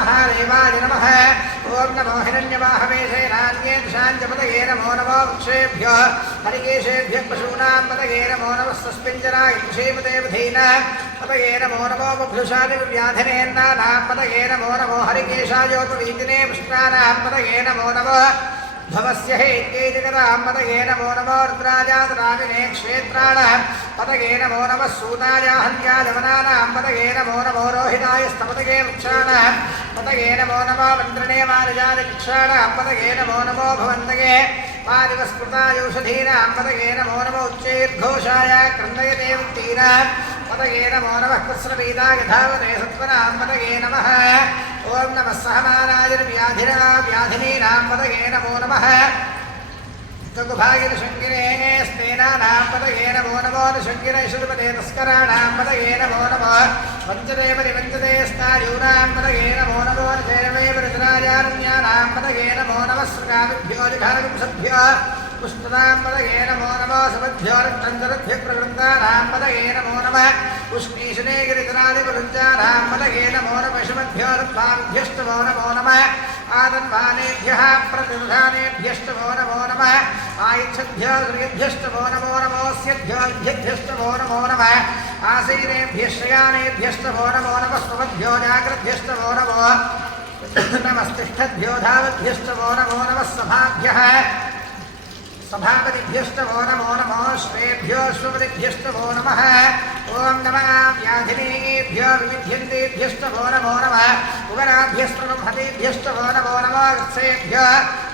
महादेवाय नमः ओं नमो हिरण्यवाहवेशेनान्ये दिशाञ्जपतये नमो नमो वृक्षेभ्यो हरिकेशेभ्यः पशूनां पतये नमो नमः सस्मिञ्जराय कृषेमदेवधीनां पतये नमो नमो बभ्रुषादिव्याधिनेन्नानां पतये नमो नमो हरिकेशायोपवीतिने पुष्णानां पतये नमो नमः भवस्य हेत्यै जगतां पतये नमो नमो रुद्राजातरामिने क्षेत्राणां पतये नमो नमः सूताय हन्याय वनानां पतये नमो नमो रोहिताय स्तपतये वृक्षाणां पतये नमो नमो मन्त्रणे मानजाय वृक्षाणां पतये नमो नमो भवन्तये पादिवस्कृतायौषधीनां पतये नमो नमो उच्चैर्घोषाय क्रन्दयते वृत्तीनां पतये नमो नमः कृत्स्नपीताय धावते सत्वनां पतये नमः ओं नमः सहमानाय व्याधिनीनां पतये नमो नमः गगुभागिन शङ्किरे स्तेनानां पतये नमो नमो शङ्किरेश्वरपदे तस्कराणां पतये नमो नमः वञ्चते परिवञ्चते स्नायूनां पतये नमो नमो जयमे परिजराजारण्यानां पतये नमो नमः सृगामिभ्यो जिघाविंशद्भ्यो पुष्पदां पतये नमो नमः समभ्यो रक्तञ्जरभ्यः प्रवृन्तानां पतये नमो नमः पुष्णीशने गिरिजनादिपरुञ्जानां पतये नमो नमः शुभभ्यो रत्भाभ्यष्टमो नमो नमः आदन्वानेभ्यः प्रतिदधानेभ्यष्टमो नमो नमः आयुच्छद्भ्यो श्रियभ्यष्टमो नमो नमोऽस्यभ्यो विद्यभ्यष्टमो नमो नमः आसीनेभ्यः शयानेभ्यष्टमो नमो नमः स्वभ्यो जाग्रभ्यष्टमो नमो नमस्तिष्ठद्भ्यो धावद्भ्यष्टमो नमो नमः सभाभ्यः सभापतिभ्यष्टमो नमो नमः श्रेभ्यो श्वपतिभ्यष्टमो नमः ओं नमः व्याधिनेभ्यो विविध्यन्तेभ्यष्टमो नमो नमः उगराभ्यस्त्रबृंहतेभ्यष्टमो नमो नमः वृत्सेभ्यो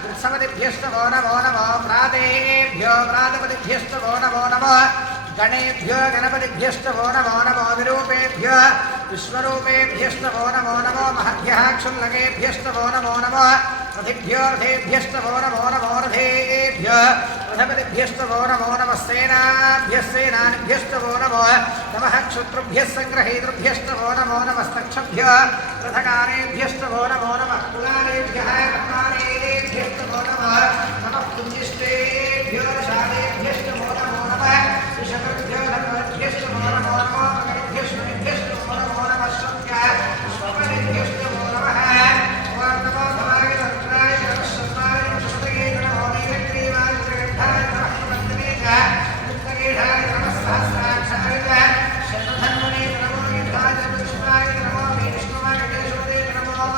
वृत्सपतिभ्यष्टमो नमो नमः प्रातेभ्यो प्रातपतिभ्यष्टमो नमो नमः गणेभ्यो गणपतिभ्यष्टमो नमो नमो विरूपेभ्यो विश्वरूपेभ्यष्टमो नमो नमो महद्भ्यः क्षुल्लकेभ्यष्टमो नमो नमः रथिभ्यो रथेभ्यष्टमो नमो नमो रथेभ्यो रथपतिभ्यष्टमो नमो नमः सेनाभ्यः सेनानिभ्यष्टमो नमो नमः क्षुद्रुभ्यः सङ्ग्रहेतृभ्यष्टमो नमो नमस्तक्षभ्यो रथकारेभ्यष्टमो नमो नमः कुलालेभ्यः कर्मालेभ्यष्टमो नमः नमः पुञ्जिष्टेभ्यो शालेभ्यष्टमो नमो नमः ऋषभ्यो धर्मभ्यष्टमो नमो नमो मकरभ्यष्टमो नमो नमः शक्यः स्वपनेभ्यष्टमो नमः ओं नमो भवाय रुद्राय शर्माय शुभगे नमो नीलग्रीवाय जगद्धाय नमः वन्दनेय मुक्तगेहाय नमः सहस्राक्षाय शरणधन्वने नमो गीताय पुष्पाय नमो विष्णुवाय केशवदे नमो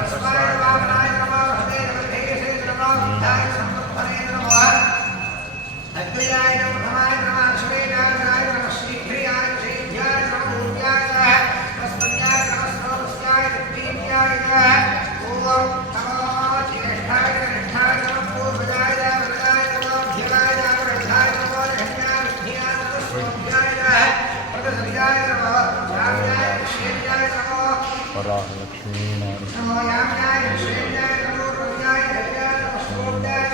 तस्माय वामनाय नमो हृदे नमः नमो बुद्धाय संवत्सरे नमो अद्वैताय नमः नमः श्रीनारायणाय नमः श्रीप्रियाय श्रीध्याय नमः पूज्याय तस्मैयाय नमः सर्वस्याय दिव्याय ओं नमो ज्येष्ठाय ज्येष्ठाय नमः पूर्वजाय वरदाय नमो धिराय वरदाय नमो रह्याय विद्याय नमः सोभ्याय प्रदर्याय नमः जाम्याय क्षेत्याय नमो परालक्ष्मीनारायण नमो याम्याय क्षेत्याय नमो रव्याय हर्याय नमः सोभ्याय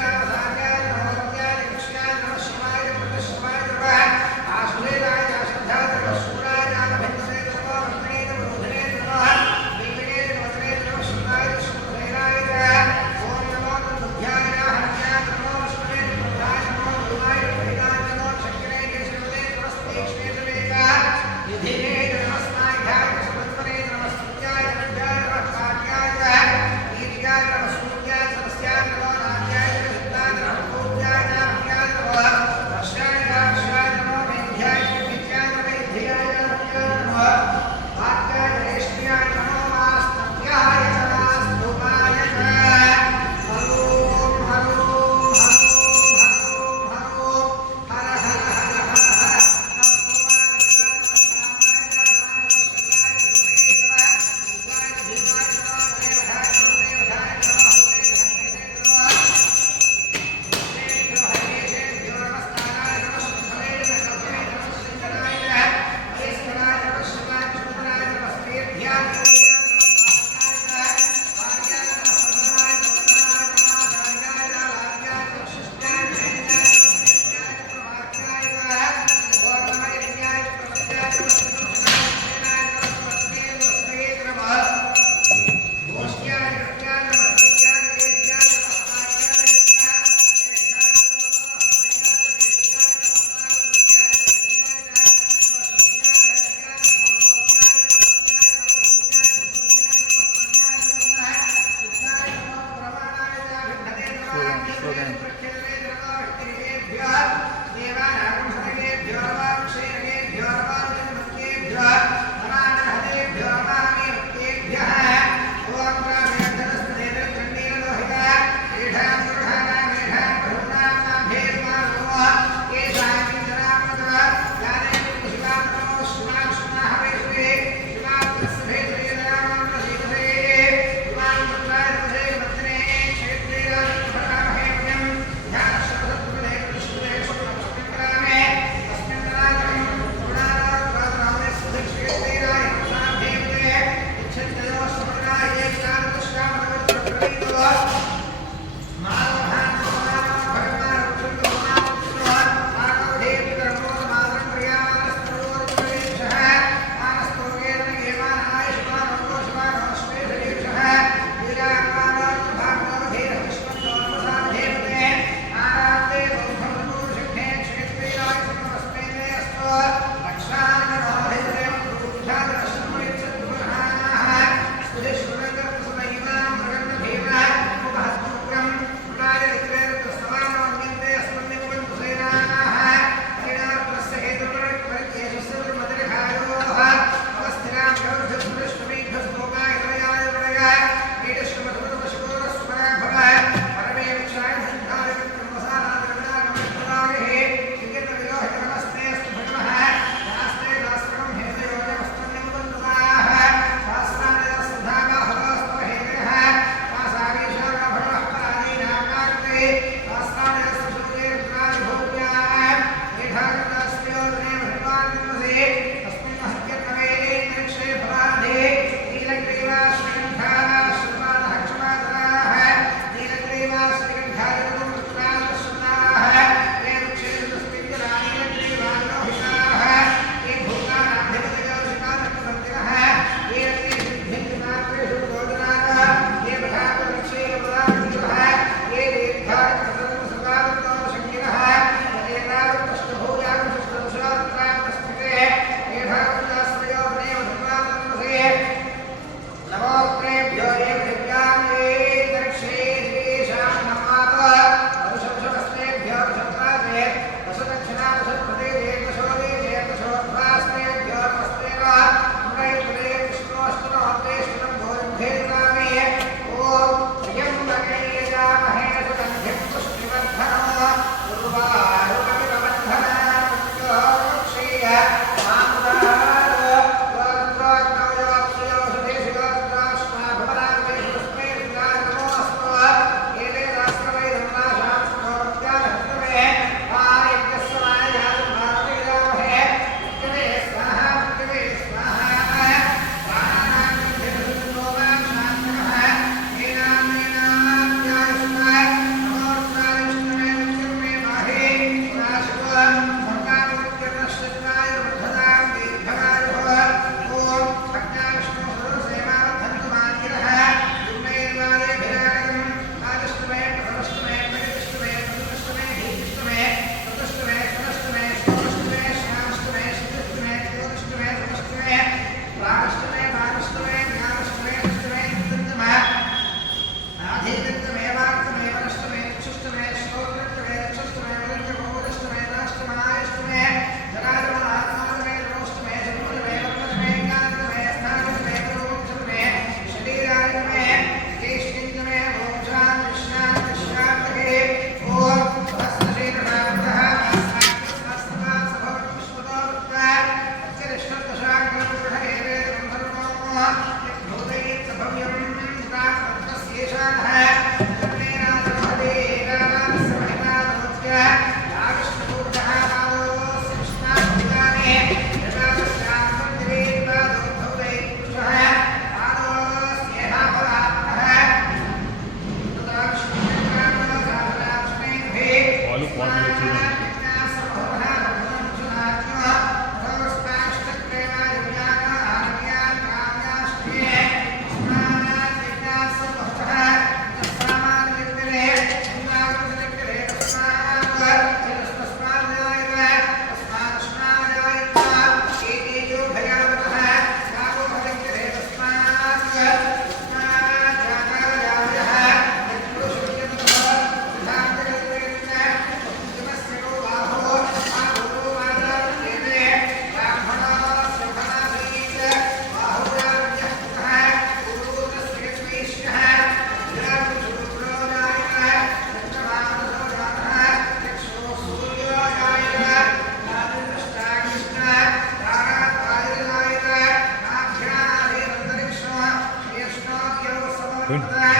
सूर्या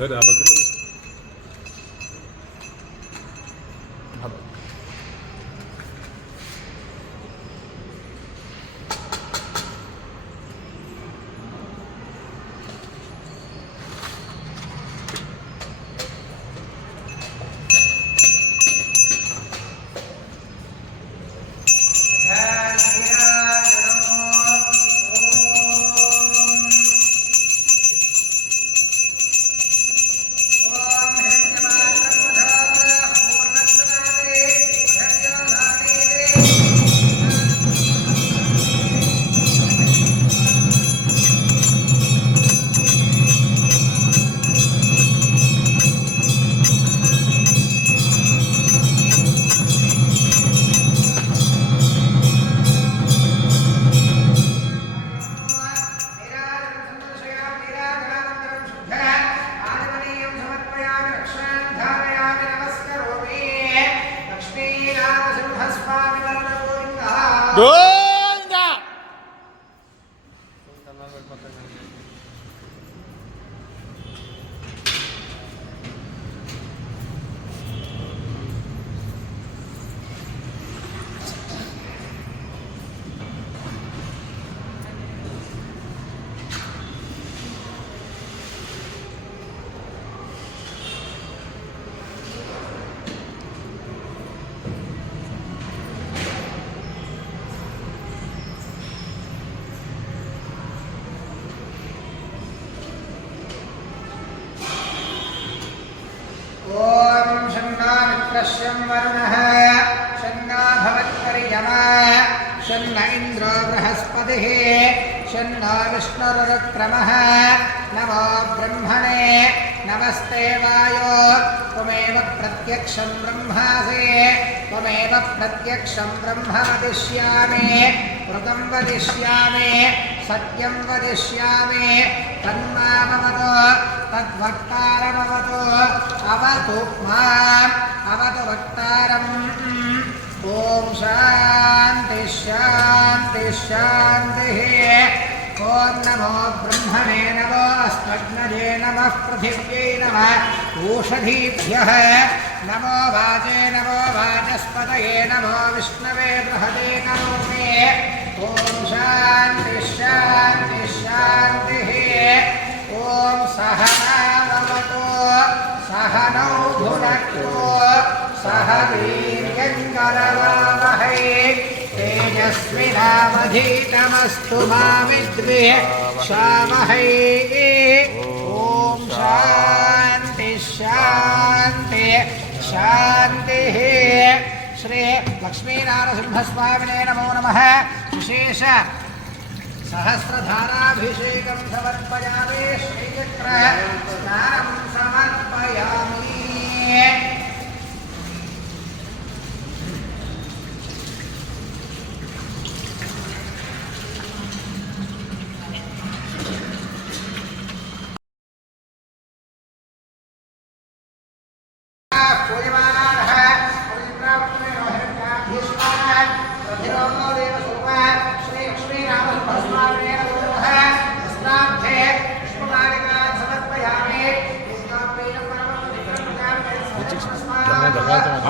ಸರಿ ಆ ಬಕೆಟ್ గోవిందా ఓం శన్నా మిత్రశ్యం వరుణః శన్నా భవత్పర్యమా శన్న ఇంద్రో బృహస్పతిః శన్నో విష్ణురుక్రమః నమో బ్రహ్మణే నమస్తే వాయో త్వమేవ ప్రత్యక్షం బ్రహ్మాసి త్వమేవ ప్రత్యక్షం బ్రహ్మ వదిష్యామి వృతం వదిష్యామి సత్యం వదిష్యామి తన్మామవతు తద్వక్తారమవతు అవతు మాం అవతు వక్తారం ఓం శాంతి శాంతి శాంతి ఓం నమో బ్రహ్మణే నమో అస్మగ్నజే నమః పృథివ్యై నమః ఓషధీభ్యః నమో వాచే నమో వాచస్పతయే నమో విష్ణవే బృహదే కరోమి ఓం శాంతి శాంతి శాంతి ఓం సహనావతు సహనౌ భునక్తు సహ వీర్యంకరవావహై తేజస్వినావధీతమస్తు మా విద్విషావహై ఓం శాంతి శాంతి శాంతి శ్రీ లక్ష్మీనారసింహస్వామినే నమో నమః విశేష సహస్రధారాభిషేకం సమర్పయామి శ్రీచక్ర స్నానం సమర్పయామి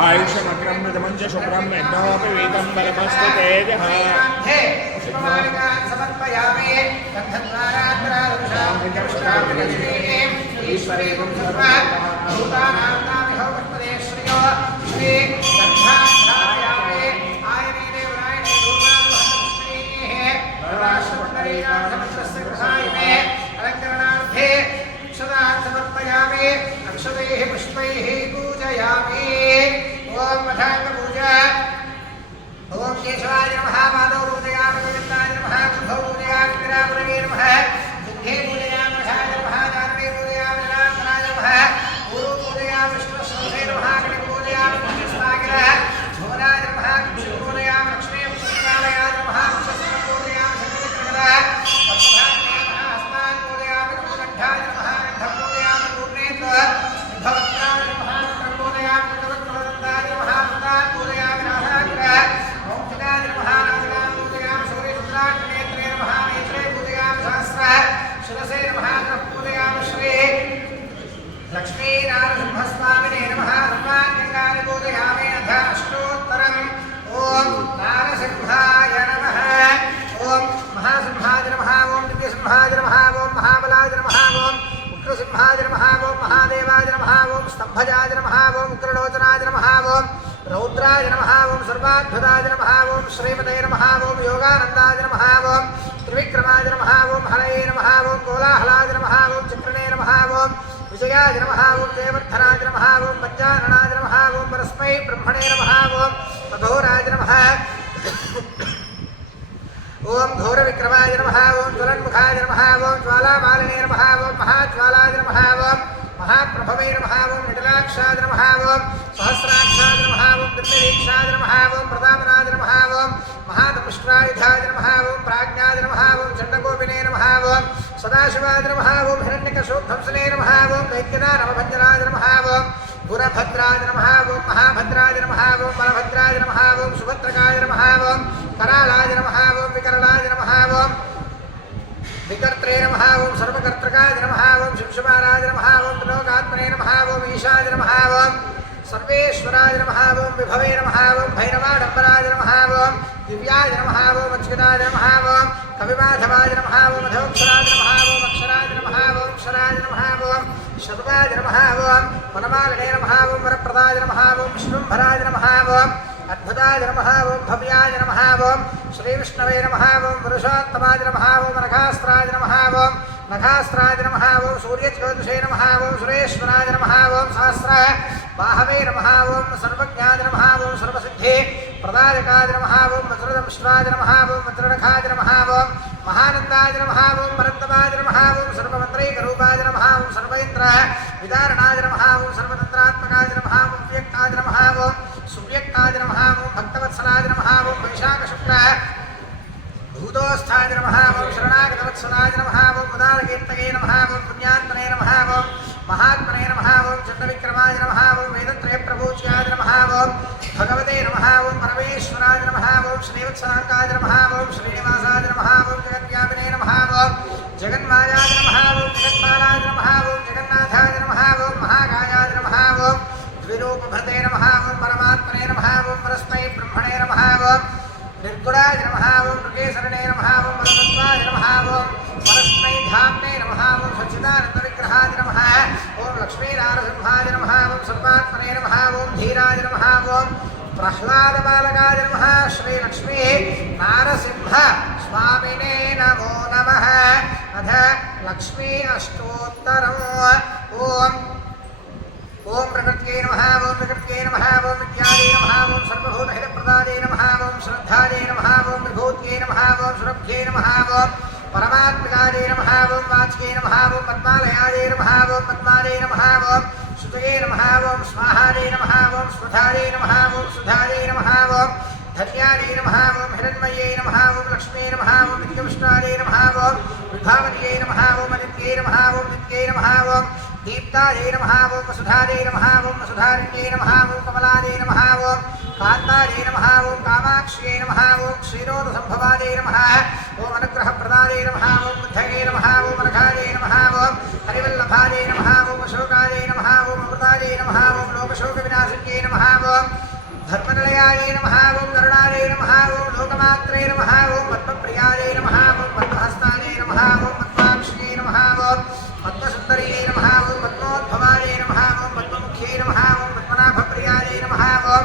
ఆయుష్యమగ్రహ్మజమంచ శుభ్రం యజ్ఞోపి వీతం బలమస్తు తేజః సమర్పయామి ఈశ్వరీం భూతానాం భగవత్పదే శ్రేయో శ్రీ సంధ్యాధ్యాయామి ఆయనే దేవరాయణే రాష్ట్రమండలీనాం సమస్తస్య గృహాయమే అలంకరణార్థే అక్షతాన్ సమర్పయామి అక్షతైః పుష్పైః పూజయామి ఓం మఠాంగ పూజ ఓం కేశవాయ నమః మాధవ పూజయామి గోవిందాయ నమః బుద్ధౌ పూజయామి విరామణే నమః బుద్ధే పూజయామి నమః జానవే పూజయామి రామనాయ నమః గురు పూజయామి విష్ణు अम्भजाय नमः ओं उग्रलोचनाय नमः ओं रौद्राय नमः ओं सर्वाद्भुताय नमः ओं श्रीमते नमः ओं योगानन्दाय नमः ओं त्रिविक्रमाय नमः ओं हरये नमः ओं कोलाहलाय नमः ओं चक्रणे नमः ओं विजयाय नमः ओं जयवर्धनाय नमः ओं पञ्चाननाय नमः ओं परस्मै ब्रह्मणे नमः ओं अघोराय नमः ओं घोरविक्रमाय नमः ओं ज्वलन्मुखाय नमः ओं ज्वालामालिने नमः ओं महाज्वालाय नमः ओं महाप्रभवे नमः ओं निटलाक्षाय नमः ओं सहस्राक्षाय नमः ओं दिव्यदीक्षाय नमः ओं प्रतापनाय नमः ओं महादपुष्ट्रायुधाय नमः ओं प्राज्ञाय नमः ओं चण्डकोपिने नमः ओं सदाशिवाय नमः ओं हिरण्यकशोध्वंसने नमः ओं दैत्यदानवभञ्जनाय नमः ओं गुरभद्राय नमः ओं महाभद्राय नमः ओं बलभद्राय नमः ओं सुभद्रकाय नमः ओं करालाय नमः ओं विकरणाय नमः ओं विकर्त्रे नमः ओं सर्वकर्त्रकाय नमः ओं शिवशुमाराय नमः ओं त्रिलोकात्मने नमः ओं ईशाय नमः ओं सर्वेश्वराय नमः ओं विभवे नमः ओं भैरवाडम्बराय नमः ओं दिव्याय नमः ओं अच्युताय नमः ओं कविमाधवाय नमः ओं मधोक्षराय नमः ओं अक्षराय नमः ओं क्षराय नमः ओं शर्वाय नमः ओं वनमालिने नमः ओं वरप्रदाय नमः ओं विष्णुम्भराय नमः ओं अद्भुताय नमः ओं भव्याय नमः ओं श्रीविष्णवे नमः ओं पुरुषोत्तमाय नमः ओं नखास्त्राय नमः ओं नखास्त्राय नमः ओं सूर्यज्योतिषे नमः ओं सुरेश्वराय नमः ओं सहस्र बाहवे नमः ओं सर्वज्ञाय नमः ओं सर्वसिद्धे प्रदायकाय नमः ओं वज्रदंष्ट्राय नमः ओं वज्रनखाय नमः ओं महानन्दाय नमः ओं परन्तमाय नमः ओं सर्वमन्त्रैकरूपाय नमः ओं सर्वेन्द्र विदारणाय नमः ओं सर्वतन्त्रात्मकाय नमः ओं व्यक्ताय नमः ओं सुव्यक्ताय नमः ओं भक्तवत्सलाय नमः ओं वैशाखशुक्ल भूतोस्थाय नमः ओं शरणागतवत्सलाय नमः ओं उदारकीर्तये नमः ओं पुण्यात्मने नमः ओं महात्मने नमः ओं चण्डविक्रमाय नमः ओं वेदत्रयप्रभूज्याय नमः ओं भगवते नमः ओं परमेश्वराय नमः ओं श्रीवत्सनाङ्काय नमः ओं श्रीनिवासाय नमः ओं जगद्व्यापिने नमः ओं जगन्मायाय नमः ओं जगन्मालाय नमः ओं जगन्नाथाय नमः ओं महाकायाय नमः ओं द्विरूपभृते नमः ओं परमात्मने नमः ओं परस्मै ब्रह्मणे नमः ओं निर्गुणाय नमः ओं नृकेसरणे नमः ओं परतत्वाय नमः ओं परस्मै धाम्ने नमः ओं सच्चिदानन्दविग्रहाय नमः ओं लक्ष्मीनारसिंहाय नमः ओं सर्वात्मने नमः ओं धीराय नमः ओं प्रह्लादबालकाय नमः श्रीलक्ष्मी नारसिंह स्वामिने नमो नमः अथ लक्ष्मी अष्टोत्तरम् ओं ओं प्रकृत्यै नमः ओं विकृत्यै नमः ओं विद्यायै नमः ओं सर्वभूतहितप्रदायै नमः ओं श्रद्धायै नमः ओं विभूत्यै नमः ओं सुरभ्यै नमः ओं परमात्मिकायै नमः ओं वाच्यै नमः ओं पद्मालयायै नमः ओं पद्मायै नमः ओं सुतये नमः ओं स्वाहायै नमः ओं स्वधायै नमः ओं सुधायै नमः ओं धन्यायै नमः ओं हिरण्मयै नमः ओं लक्ष्म्यै नमः ओं नित्यविष्टायै नमः ओं विभावन्यै नमः ओं अनित्यै नमः ओं नित्यै नमः ओं दीप्तायै नमः ओं वसुधायै नमः ओं वसुधारिण्यै नमः ओं कमलायै नमः ओं कान्तायै नमः ओं कामाक्ष्यै नमः ओं क्षीरोदसम्भवायै नमः ओं अनुग्रहप्रदायै नमः ओं बुद्धये नमः ओं मनघायै नमः ओं हरिवल्लभायै नमः ओं अशोकायै नमः ओं अमृतायै नमः ओं लोकशोकविनाशिन्यै नमः ओं धर्मनिलयायै नमः ओं करुणायै नमः ओं लोकमात्रे नमः ओं पद्मप्रियायै नमः ओं पद्महस्तायै नमः ओं पद्माक्ष्यै नमः ओं पद्मसुन्दर्यै नमः ओं पद्मोद्भवायै नमः ओं पद्ममुख्यै नमः ओं पद्मनाभप्रियायै नमः ओं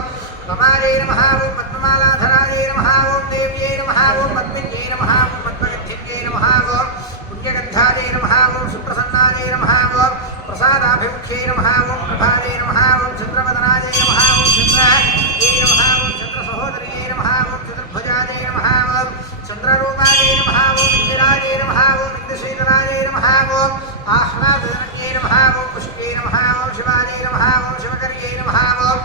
रमायै नमः ओं पद्ममालाधरायै नमः ओं देव्यै नमः ओं पद्मिन्यै नमः ओं पद्मगन्धिन्यै नमः ओं पुण्यगन्धायै नमः ओं सुप्रसन्नायै नमः ओं प्रसादाभिमुख्यै नमः ओं प्रभायै नमः ओं चन्द्रवदनायै नमः ओं चन्द्रयै नमः ओं चन्द्रसहोदर्यै नमः ओं चतुर्भुजायै नमः ओं चन्द्ररूपायै नमः ओं इन्दिरायै नमः ओं इन्दुशीतलायै नमः ओं आह्लादजनन्यै नमः ओं पुष्प्यै नमः ओं शिवायै नमः ओं शिवकर्यै नमः ओं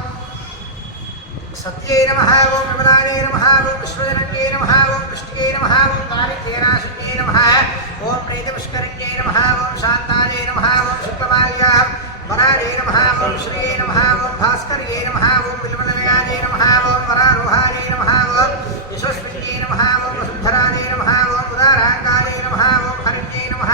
सत्यै नमः ओं विमलायै नमः ओं विश्वजनन्यै नमः ओं पुष्टियै नमः ओं दारिद्र्यनाशिन्यै नमः ओं प्रीतिपुष्करिण्यै नमः ओं शान्तायै नमः ओं शुक्लमाल्या वरायै नमः ओं श्रियै नमः ओं भास्कर्यै नमः ओं बिल्वलयायै नमः ओं वरारोहायै नमः ओं यशस्विन्यै नमः ओं वसुन्धरायै नमः ओं उदाराङ्गायै नमः ओं हरिण्यै नमः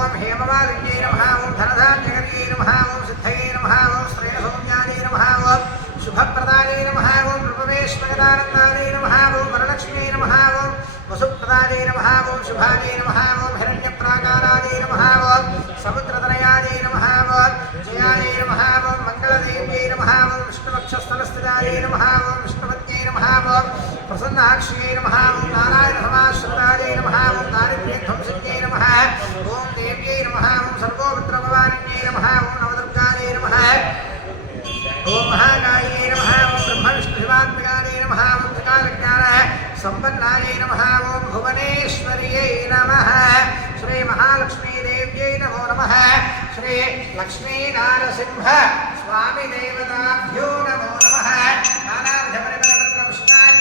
ओं हेममालिन्यै नमः ओं धनधान्यकर्यै नमः ओं सिद्धये नमः ओं श्रेयसौम्यायै नमः ओं शुभप्रदायै नमः ओं नृपवेश्मगदानन्दायै नमः ओं वरलक्ष्म्यै नमः ओं वसुप्रदायै नमः ओं शुभायै नमः ओं हिरण्यप्राकारायै नमः ओं समुद्रतनयायै नमः ओं जयायै नमः ओं वरदराजाय नमः ओम विष्णुपत्न्यै नमः ओम प्रसन्नाक्ष्यै नमः ओम नारायणसमाश्रितायै नमः ओम दारिद्र्यध्वंसज्ञै नमः ओम देव्यै नमः ओम सर्वोपद्रववारिण्यै नमः ओम नवदुर्गायै नमः ओम महाकायै नमः ओम ब्रह्मविष्णुशिवात्मकायै नमः ओम त्रिकालज्ञान संपन्नायै नमः ओम भुवनेश्वर्यै नमः श्री महालक्ष्मी देव्यै नमो नमः श्री लक्ष्मी नारसिंह स्वामी देवताभ्यो नमो नमः नानाविध परिमलमन्त्र पुष्पाणि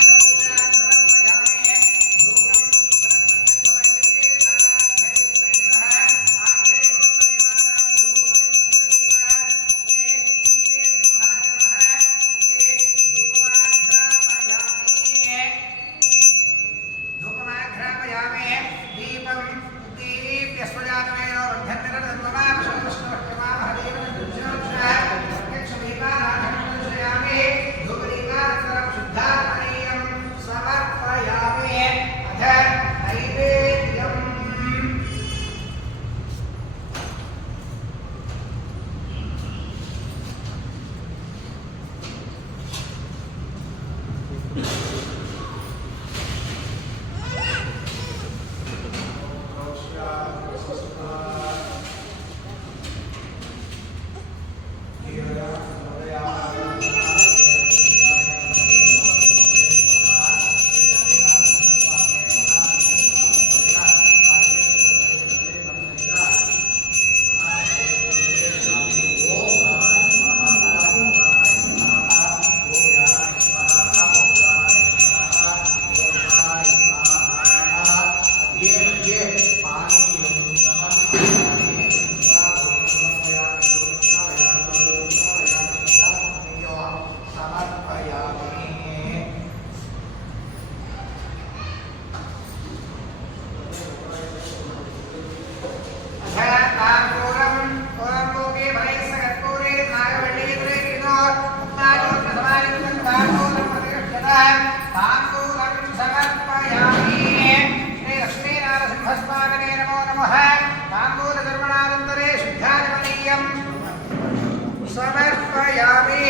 समर्पयामि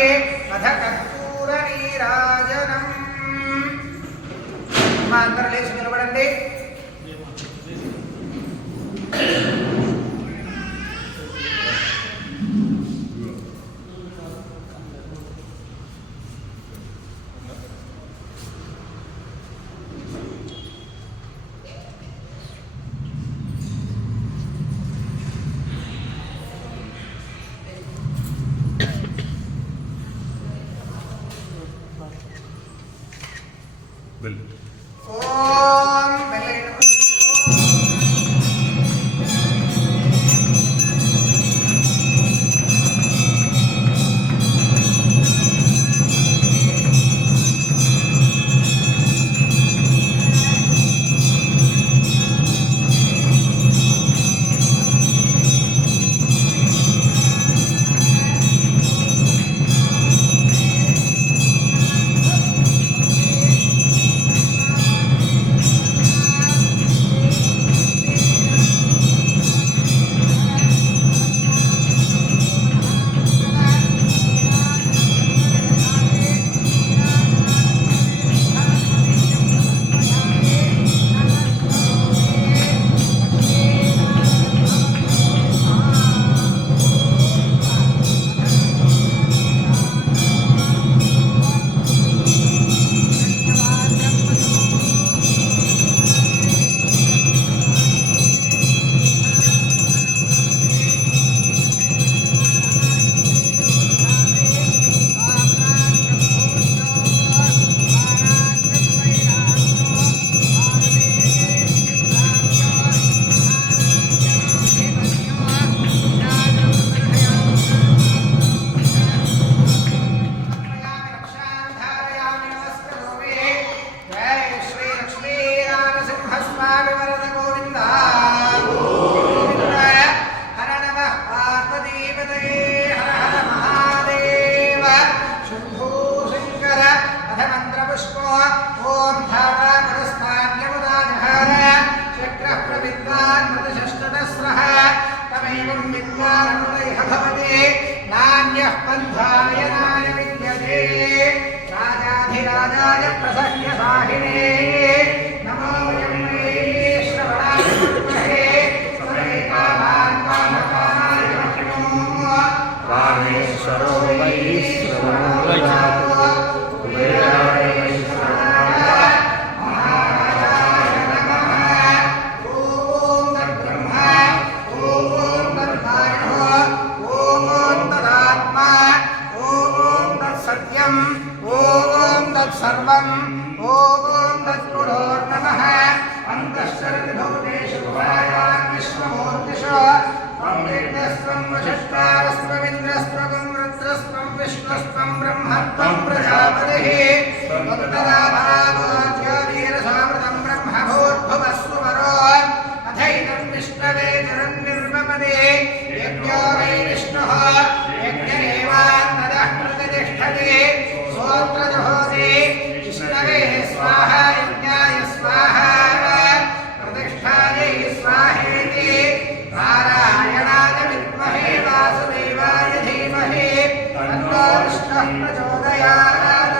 अथ कर्पूरनीराजनम् అందరూ లేచి నిలబడండి ఓం नान्यः पन्थाय नाय विद्यते राजाधिराजाय प्रसह्य साहिने नमो वयं मे श्रवणाय विद्महे समेकामान् कामकामाय विष्णो वामेश्वरो वै श्रवणो ददातु कुबेराय वै श्रवणाय महाराजाय नमः ॐ तद्ब्रह्मा ॐ तद्वायुः ॐ तदात्मा ॐ तत्सत्यम् ॐ तत्सर्वम् ॐ तत्पुरोर्नमः अन्तश्चरति भूतेषु गुहायां विश्वमूर्तिषु अमृतस्त्वं वशिष्ठास्त्वमिन्द्रस्त्वं रुद्रस्त्वं विष्णुस्त्वं ब्रह्मत्वं प्रजापतिः त्वत्तदाभावोऽध्यादीरसामृतं ब्रह्मभूर्भुवस्सुवरो अथैनं विष्णवे जगन्निर्ममदे यज्ञो वै विष्णुः यज्ञ एवान्तदः प्रतिष्ठते सोऽत्र जुहोति विष्णवे स्वाहा यज्ञाय स्वाहा प्रतिष्ठायै स्वाहेति नारायणाय विद्महे वासुदेवाय धीमहि तन्नो विष्णुः प्रचोदयात्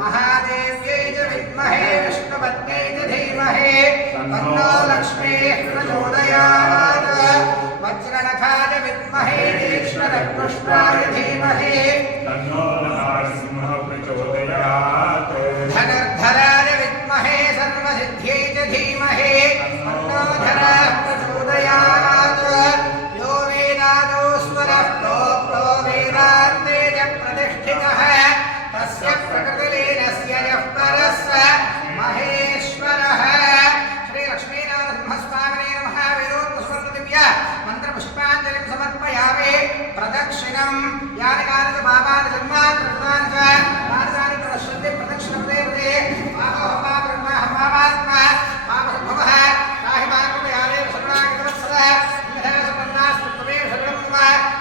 महादेव्यै च विद्महे विष्णुपत्न्यै च धीमहि तन्नो लक्ष्मीः प्रचोदयात् वज्रनखाय विद्महे तीक्ष्णरक्तपुष्पाय धीमहि तन्नो नरसिंहः प्रचोदयात् धनुर्धराय विद्महे सर्वसिद्ध्यै च धीमहि तन्नो धरः प्रचोदयात् यो वेदादौ स्वरः प्रोक्तो वेदान्ते च प्रतिष्ठितः तस्य प्रकृतिलीनस्य यः परः स महेश्वरः श्रीलक्ष्मीनारसिंहस्वामिने नमः वेदोक्तस्वर्णदिव्य मन्त्रपुष्पाञ्जलिं समर्पयामि प्रदक्षिणं यानि कानि पापानि जन्मानि कृतानि च तानि प्रणश्यन्ति प्रदक्षिणपदे पदे पापात्मा पापसम्भवः ताहि मार्गमयाले शरणागतवत्सरः इन्द्रसम्पन्नास्तत्त्वमेव शरणं मम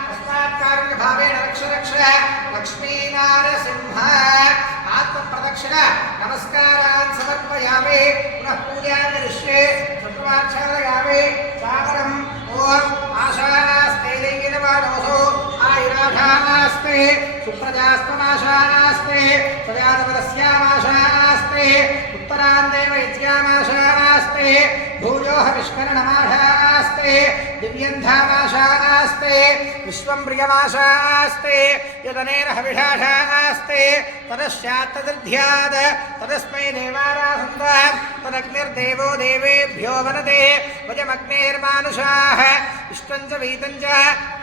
तस्मात् कारुण्यभावेन रक्ष रक्ष लक्ष्मीनारसिंह आत्मप्रदक्षिण नमस्कारान् समर्पयामि पुनः पूजां करिष्ये चतुर्वाक्षालयामि चापरम् ॐ आशानास्ते दैगिनवानोऽसौ आयुराशानास्ते सुप्रजास्तमाशानास्ते सजातपदस्यामाशानास्ते उत्तरान्देव यज्ञामाशानास्ते भूयोः विष्करणमाशानास्ते दिव्यन्धामाशानास्ते विश्वं प्रियमाशानास्ते यदनेन हविषाशानास्ते तदस्यात्तदध्यात् तदस्मै देवारासन्त तदग्निर्देवो देवेभ्यो वनते वजमग्नेर्मानुषाः इष्टं च वीतं च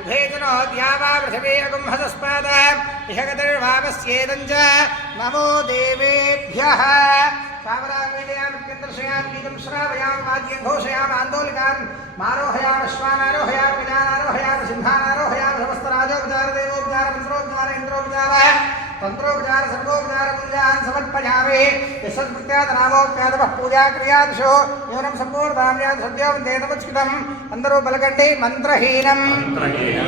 उभे च नो द्यावा पृथिवी अगुंहतस्मात् इहगतिर्वापस्येदं च नमो देवेभ्यः सावरामीडयामित्यन्तर्षयामि गीतं श्रावयामि वाद्यं घोषयामि आन्दोलिकान् मारोहयामि अश्वानारोहयामि गजानारोहयामि सिंहानारोहयामि समस्तराजोपचारदेवोपचार मन्त्रोपचार इन्द्रोपचार तन्त्रोपचार सर्गोपचार पूजान् समर्पयामि यस्सत्कृत्यातनामोक्त्यादपः पूजाक्रियादिशो न्यूनं सम्पूर्णाम्यात् सद्यो वन्दे नमस्कृतम् అందరూ పలకండి మంత్రహీనం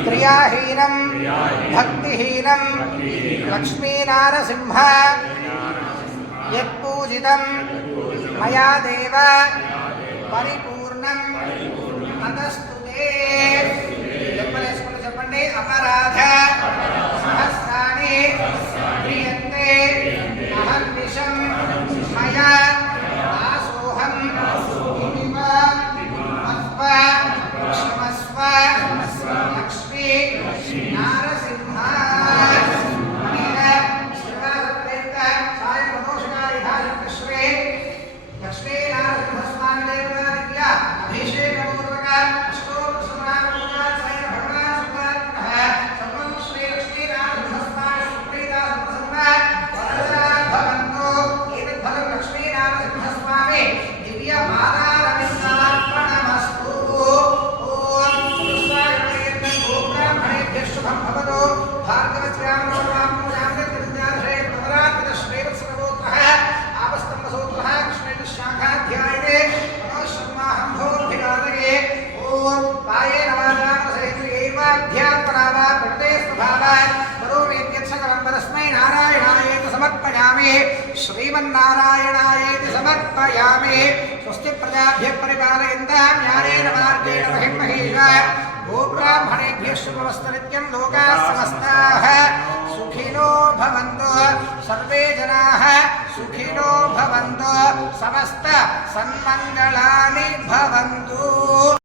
క్రియాహీనం భక్తిహీనం లక్ష్మీనారసింహ యత్పూజితం మయా దేవ పరిపూర్ణం తతస్తుతే చెప్పండి అపరాధ సహస్రాణి క్రియంతే అహర్నిశం మయా దాసోహం ఇమివ మత్వ క్షమస్వ లక్ష్మీ నారసింహ లక్ష్మీ నారసింహస్వామి దేవతాదివ్య అభిషేకపూర్వక అష్టోత్తర సైన భగవాన్ సుతాత్మః సర్వం శ్రీ లక్ష్మీ నారసింహస్వామి సుప్రీత సర్వసంగ వరదా భవంతు ఏతద్ఫలం లక్ష్మీ నారసింహస్వామి దివ్య మాలారవిందార్పణమస్తు ఓం చతుస్సాగరయత్నం గోబ్రాహ్మణేభ్యః శుభం భవతు భార్గవస్యామో రామోజామృత విద్యాశ్రయ ప్రవరాత్మక శ్రేయస్సర్వోత్రః आपस्तंभसूत्रः कृष्णेशाखाध्याये मनोशर्माहं भोर्भिगादये ओम कायेन वाचा मनसैर्यैवाध्यात्मना वा प्रकृते स्वभावात् करोमीत्यच्छकवन्दरस्मै नारायणायेति समर्पयामि श्रीमन्नारायणायेति समर्पयामि स्वस्ति प्रजाभ्यः परिपालयन्तां न्यायेन मार्गेण महिमहेश गोब्राह्मणेभ्यः शुभमस्तु नित्यं लोकाः समस्ताः सुखिनो भवन्तु सर्वे जनाः सुखिनो भवन्तु समस्त सन्मङ्गलानि भवन्तु।